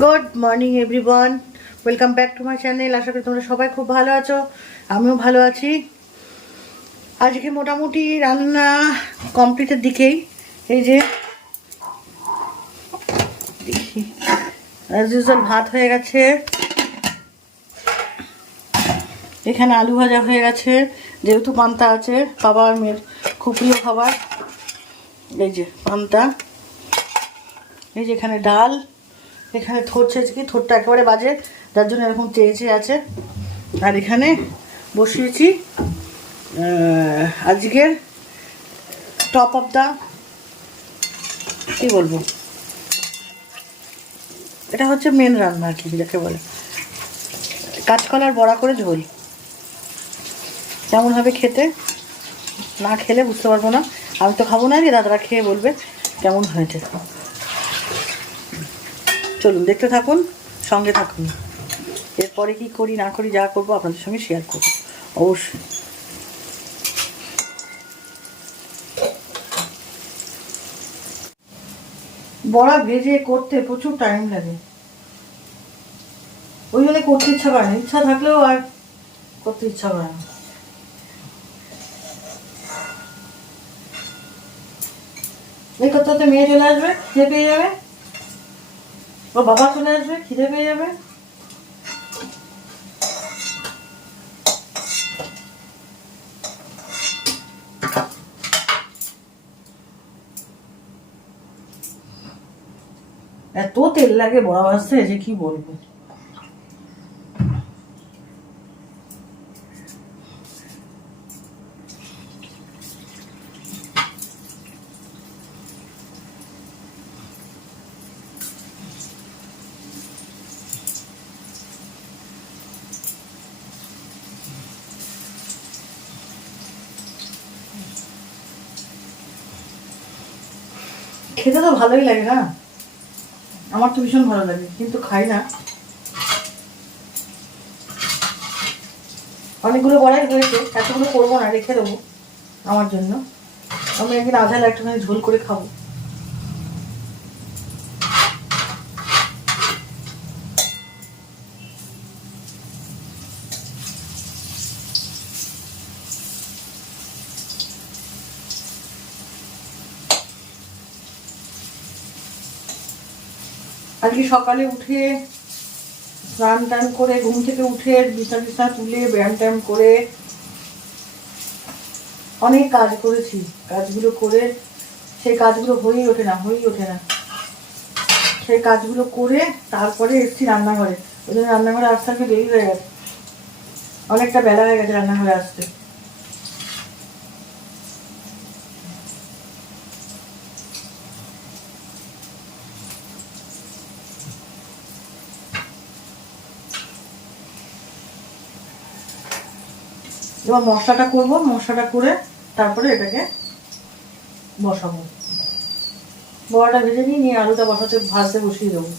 Good morning everyone, welcome back to my channel. আশা করি তোমরা সবাই খুব ভালো আছো, আমিও ভালো আছি। আজকে মোটামুটি রান্না কমপ্লিটের দিকেই। এই যে দেখি অ্যাজ ইউজুয়াল ভাত হয়ে গেছে, এখানে আলু ভাজা হয়ে গেছে, যেহেতু পান্তা আছে, বাবা আর মেয়ের খুব প্রিয় খাবার। এই যে পান্তা, এই যে এখানে ডাল, এখানে থোর ছেঁচকি, থোরটা একেবারে বাজে, যার জন্য এরকম চেয়েছে আছে। আর এখানে বসিয়েছি আজকের টপ অফ দা, কী বলবো, এটা হচ্ছে মেন রান্না আর কি, যাকে বলে কাঁচকলার বড়া করে ঝোল। কেমন হবে খেতে, না খেলে বুঝতে পারবো না। আমি তো খাবো না, যে দাদারা খেয়ে বলবে কেমন হয়েছে। চলুন দেখতে থাকুন, সঙ্গে থাকুন। এরপরে কি করি না করি, যা করবো আপনাদের সঙ্গে শেয়ার করবো অবশ্যই। বড়া ভেজে করতে প্রচুর টাইম লাগে, ওই জন্য করতে ইচ্ছা করে না, ইচ্ছা থাকলেও আর করতে ইচ্ছা করে না। এই করতে করতে মেয়ে চলে আসবে, খিদে পেয়ে যাবে, ও বাবা চলে আসবে, খিদে পেয়ে যাবে। এত তেল লাগে বড়া ভাজতে যে কি বলবো। খেতে তো ভালোই লাগে না, আমার তো ভীষণ ভালো লাগে, কিন্তু খাই না। অনেকগুলো বড়াই হয়েছে, এতগুলো করবো না, রেখে দেবো আমার জন্য। আমি একদিন আধার একটুখানি ঝোল করে খাবো। আজকে সকালে উঠে স্নান টান করে, ঘুম থেকে উঠে বিছানা তুলে ব্যায়াম ট্যায়াম করে অনেক কাজ করেছি। কাজগুলো করে সেই কাজগুলো হয়েই ওঠে না। সেই কাজগুলো করে তারপরে এসেছি রান্নাঘরে। ওই জন্য রান্নাঘরে আসতে আসতে দেরি হয়ে গেছে, অনেকটা বেলা হয়ে গেছে রান্নাঘরে আসতে। এবার মশলাটা করবো, মশলাটা করে তারপরে এটাকে বসাবো। বড়াটা ভেজে নিয়ে আলুটা ভাজতে বসিয়ে দেবো।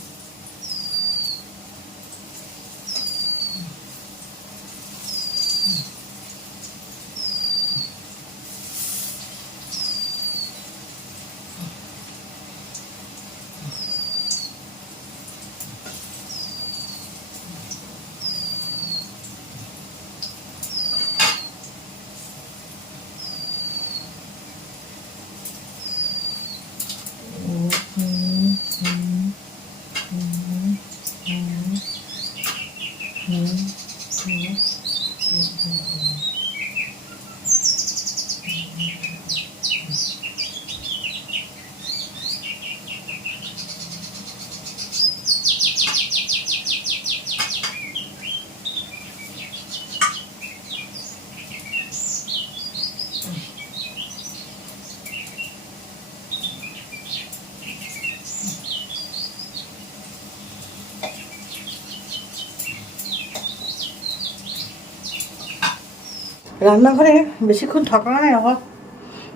রান্নাঘরে বেশিক্ষণ থাকা নয়, আমার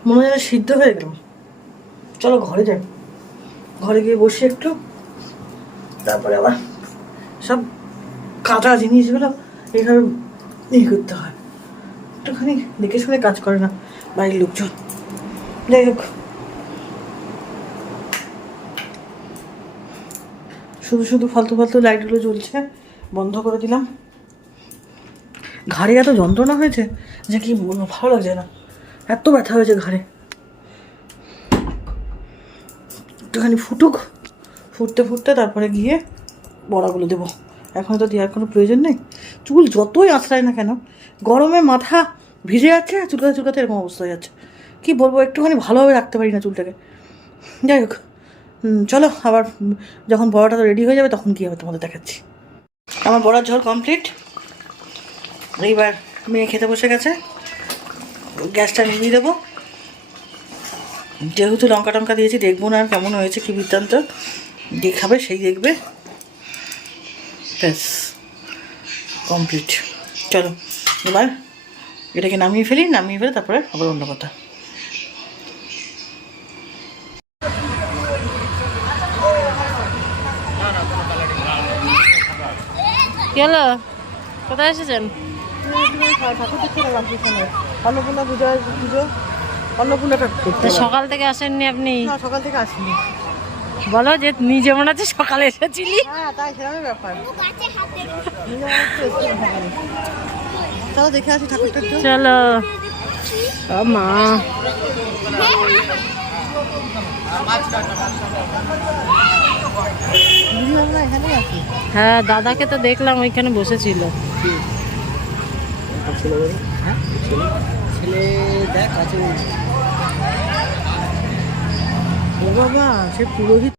মনে হয় সিদ্ধ হয়ে গেল। চলো ঘরে যাই, ঘরে গিয়ে বসে একটু, তারপরে আবার সব কাটা জিনিসগুলো এইভাবে করতে হয়। একটুখানি দেখে শুনে কাজ করে না বাড়ির লোকজন। যাই হোক, শুধু শুধু ফালতু ফালতু লাইটগুলো জ্বলছে, বন্ধ করে দিলাম। ঘাড়ে এত যন্ত্রণা হয়েছে যে কি বলবো, ভালো লাগছে না, এত ব্যথা হয়েছে ঘাড়ে। একটুখানি ফুটুক, ফুটতে ফুটতে তারপরে গিয়ে বড়াগুলো দেবো। এখন তো দেওয়ার কোনো প্রয়োজন নেই। চুল যতই আঁচড়ায় না কেন, গরমে মাথা ভিজে যাচ্ছে, চুলকাতে চুলকাতে এরকম অবস্থা হয়ে যাচ্ছে। কী বলবো, একটুখানি ভালোভাবে রাখতে পারি না চুলটাকে। যাই হোক, চলো আবার যখন বড়াটা রেডি হয়ে যাবে তখন কী হবে তোমাদের দেখাচ্ছি। আমার বড়ার ঝোল কমপ্লিট। এইবার মেয়ে খেতে বসে গেছে, গ্যাসটা নিভিয়ে দেবো। যেহেতু লঙ্কা টঙ্কা দিয়েছি, দেখবো না আর কেমন হয়েছে কী বৃত্তান্ত, যে খাবে সেই দেখবে। ব্যাস কমপ্লিট। চলো এবার এটাকে নামিয়ে ফেলি, নামিয়ে ফেলে তারপরে আবার অন্য কথা। কি হলো, কোথায় এসেছেন? অন্নপূর্ণা পুজো, অন্নপূর্ণাটা সকাল থেকে আসেননি আপনি? সকাল থেকে আসিনি। বলো যে নিজে মনে হচ্ছে সকালে এসেছিলি। হ্যাঁ তাই, সেরকমই ব্যাপার। চলো দেখে আসি ঠাকুরটা। চলো। ও মা, এখানেই আছি। হ্যাঁ দাদাকে তো দেখলাম ওইখানে বসেছিল। ছেলে দেখ আছে। ও বাবা, সে পুরোহিত।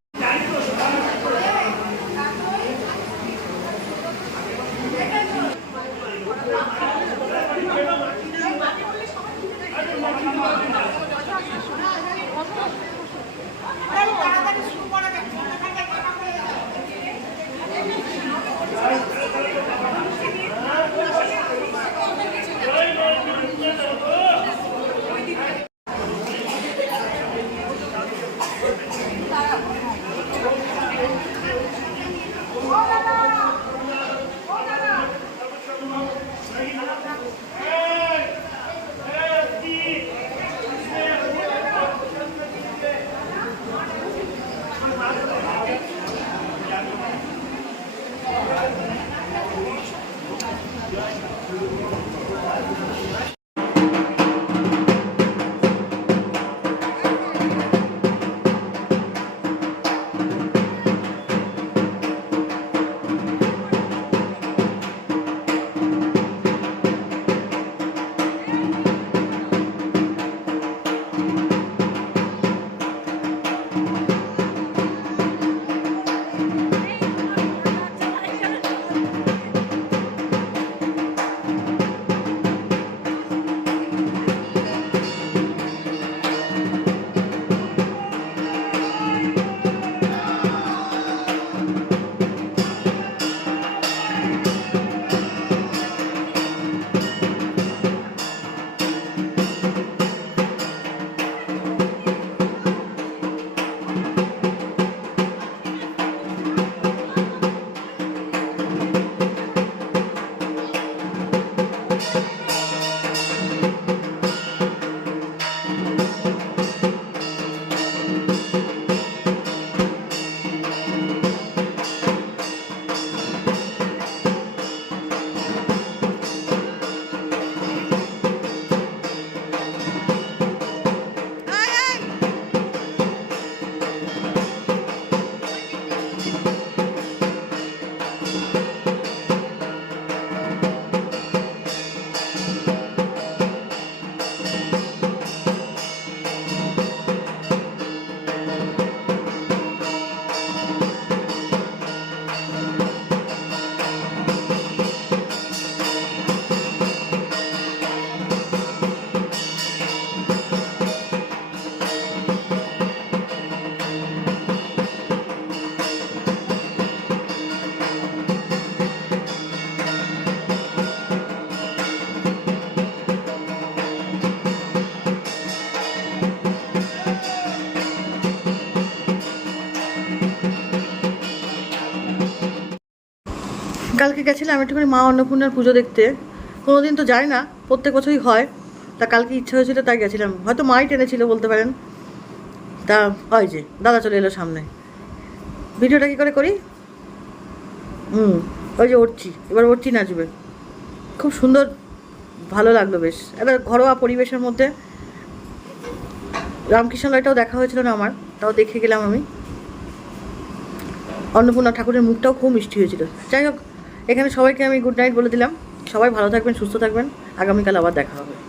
কালকে গেছিলাম একটুখানি মা অন্নপূর্ণার পুজো দেখতে। কোনোদিন তো যায় না, প্রত্যেক বছরই হয়। তা কালকে ইচ্ছা হয়েছিল তাই গেছিলাম, হয়তো মাই টেনেছিল বলতে পারেন। তা হয় যে দাদা চলে এলো সামনে। ভিডিওটা কী করে করি ওই যে অর্চি, এবার অর্চি নাচবে, খুব সুন্দর, ভালো লাগলো বেশ। একটা ঘরোয়া পরিবেশের মধ্যে রামকৃষ্ণ লয়টাও দেখা হয়েছিল না আমার, তাও দেখে গেলাম আমি। অন্নপূর্ণা ঠাকুরের মুখটাও খুব মিষ্টি হয়েছিল। যাই হোক, এখানে সবাইকে আমি গুড নাইট বলে দিলাম। সবাই ভালো থাকবেন, সুস্থ থাকবেন, আগামীকাল আবার দেখা হবে।